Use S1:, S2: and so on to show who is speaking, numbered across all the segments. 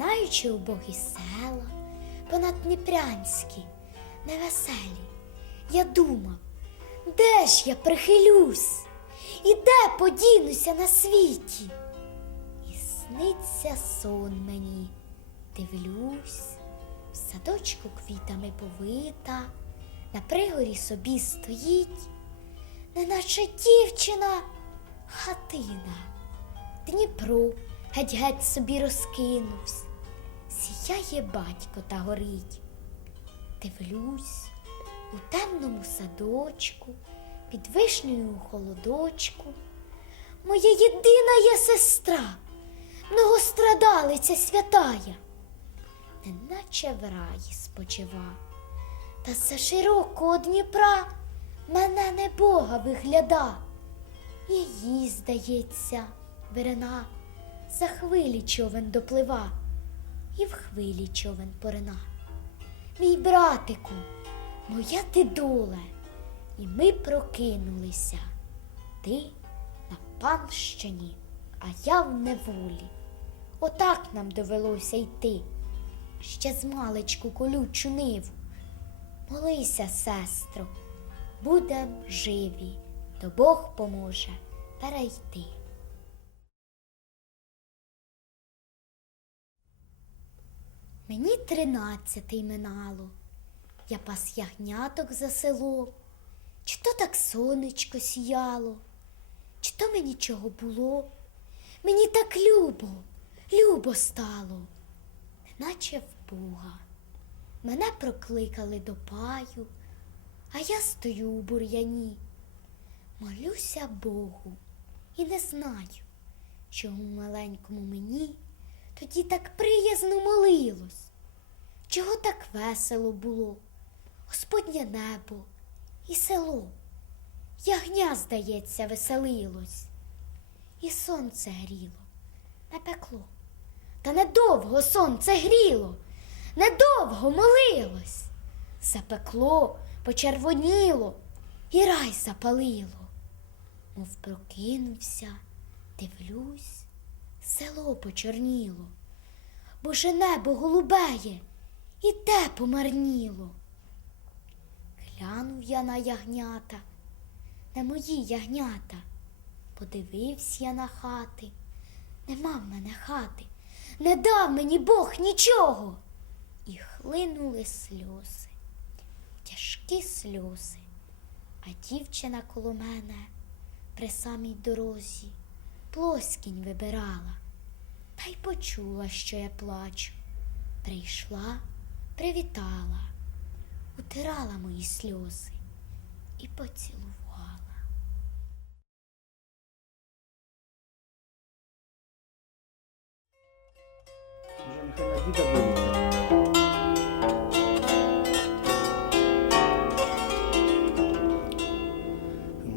S1: Минаючи убогі села, понад Дніпрянські, невеселі, я думав, де ж я прихилюсь, і де подінуся на світі? І сниться сон мені, дивлюсь, в садочку квітами повита, на пригорі собі стоїть, неначе дівчина хатина. Дніпро геть-геть собі розкинувсь, сіяє батько та горить. Дивлюсь, у темному садочку, під вишнею холодочку, моя єдина є сестра, многострадалиця святая, неначе в раї спочива, та за широкого Дніпра мене не Бога вигляда. Її, здається, вирина, за хвилі човен доплива, і в хвилі човен порина. Мій братику, моя ти доле, і ми прокинулися. Ти на панщині, а я в неволі. Отак нам довелося йти. Ще з маличку колючу ниву. Молися, сестро, будем живі, то Бог поможе перейти. Мені тринадцятий минало, я пас ягняток за село, чи то так сонечко сіяло, чи то мені чого було, мені так любо, любо стало, неначе в Бога. Мене прокликали до паю, а я стою у бур'яні. Молюся Богу і не знаю, чому маленькому мені тоді так приязно молилось, чого так весело було, Господнє небо і село. Ягня, здається, веселилось, і сонце гріло, не пекло. Та недовго сонце гріло, недовго молилось. Запекло, почервоніло і рай запалило. Мов прокинувся, дивлюсь, село почорніло, боже небо голубеє, і те помарніло. Глянув я на ягнята, не мої ягнята, подивився я на хати, нема в мене хати, не дав мені Бог нічого. І хлинули сльози, тяжкі сльози, а дівчина коло мене при самій дорозі плоскінь вибирала, та й почула, що я плачу. Прийшла, привітала, утирала мої сльози і поцілувала.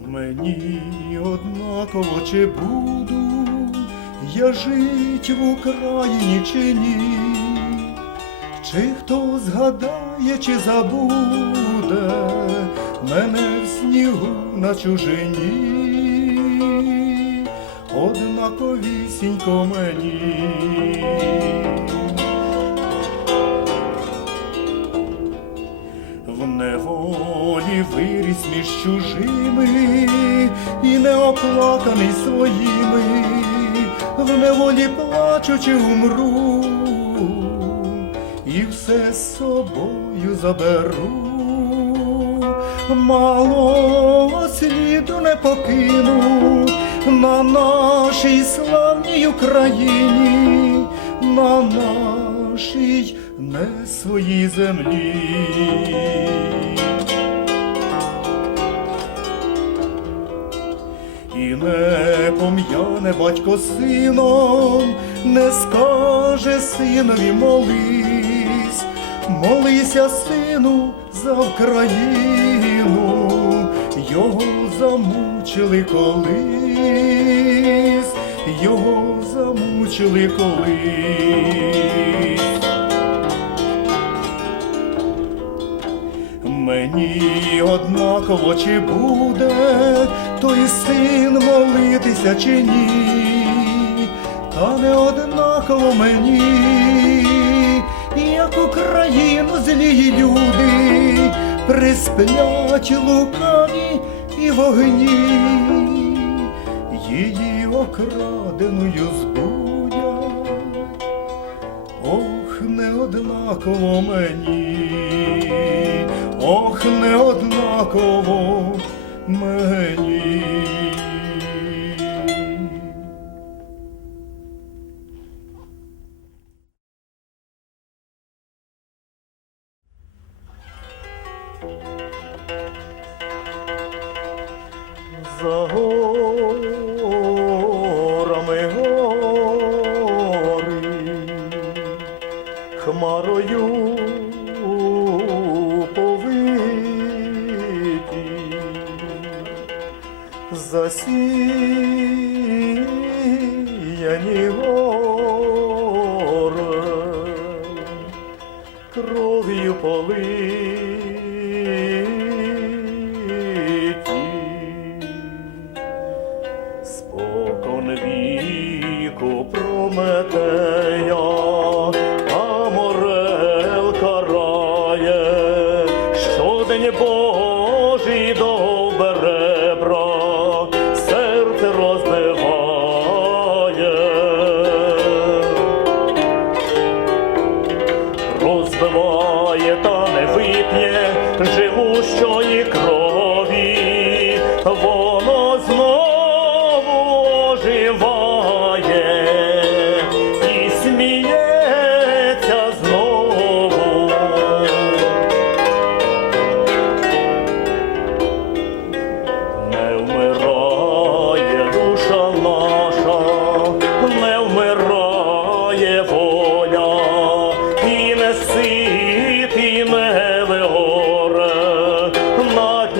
S2: Мені однаково чи буду я жить в Україні чи ні, чи хто згадає, чи забуде мене в снігу на чужині, однаковісінько мені. В неволі виріс між чужими і неоплаканий своїми, в неволі плачучи умру, все з собою заберу, мало сліду не покину на нашій славній Україні, на нашій не своїй землі. І не пом'яне батько сином, не скаже синові молись, молися, сину, за Україну, його замучили колись, його замучили колись. Мені однаково чи буде той син молитися чи ні, та не однаково мені, як Україну злі люди, присплять лукаві і вогні, її окраденою збудять. Ох, не однаково мені, ох, не однаково мені. Хмарою повиті, засіяні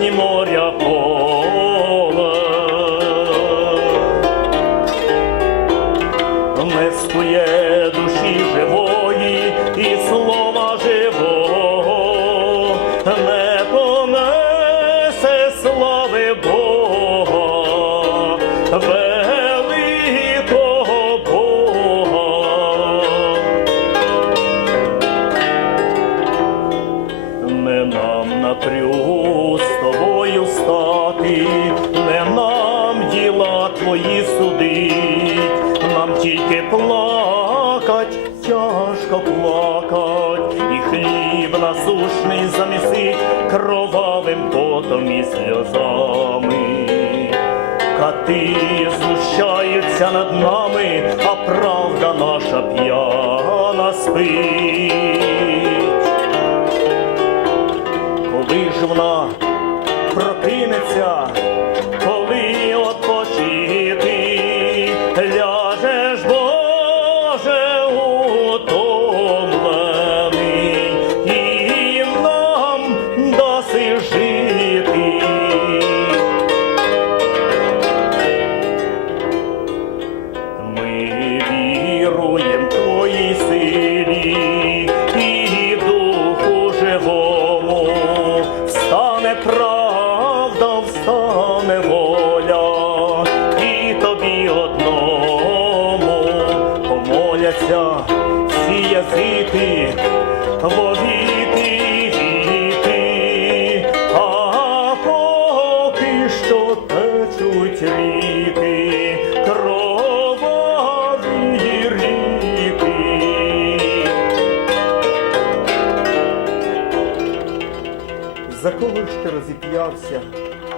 S2: на моря поле. Не душі живої і слова живого, не понесе слави Бога, плакать, тяжко плакать, і хліб насушний замісить кровавим потом і сльозами. Кати знущаються над нами, а правда наша п'яна спить коли ж вона прокинеться, помоляться всі язики во віки віки, а поки що течуть ріки, кроваві ріки. За кого ж ти розіп'явся,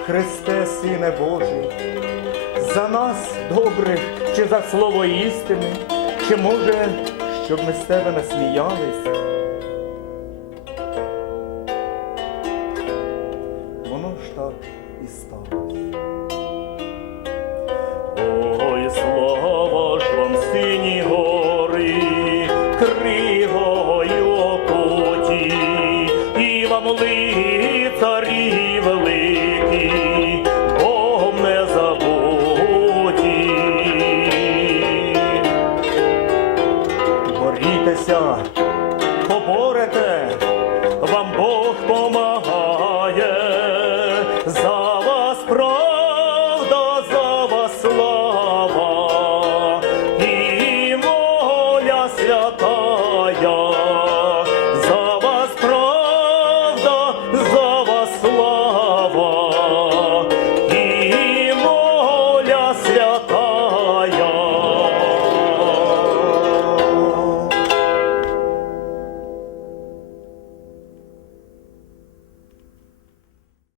S2: Христе, Сине Божий? За нас добрих чи за слово істини? Чи може, щоб ми з тебе насміялись? Воно ж так і сталося.
S3: Ой, слава ж вам
S2: всім! Покорилися, побо.